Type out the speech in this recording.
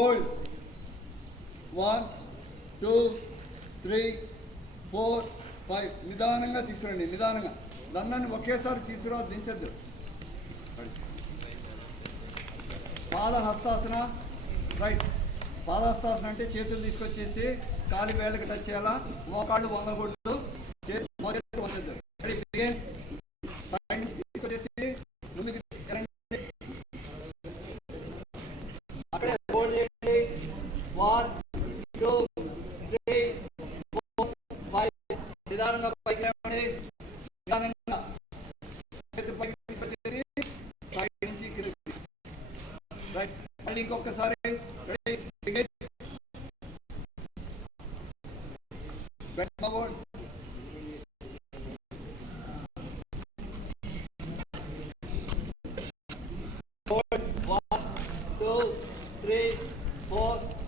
Hold. 1, 2, 3, 4, 5. నిదానంగా తీసుకురండి, నిదానంగా. దండాన్ని ఒకేసారి తీసుకురా, దించద్దు. పాదహస్తాసన. రైట్. పాదహస్తాసన అంటే చేతులు తీసుకొచ్చేసి కాలి వేళ్ళకి టచ్ చేయాలా, మోకాళ్ళు వంగకూడదు, చేతులు వంగద్దు. తీసుకొచ్చేసి ముందుకు అక్కడే హోల్డ్ చేయండి. 1, 2, 3, 4, 5. నిదానంగా పైకి లేవండి. నిదానంగా చేతులు పైకి తీసుకొచ్చేసి సైడ్ నుంచి కిందకి. రైట్. మళ్ళీ ఇంకొకసారి. Back forward. Hold. 1, 2, 3, 4.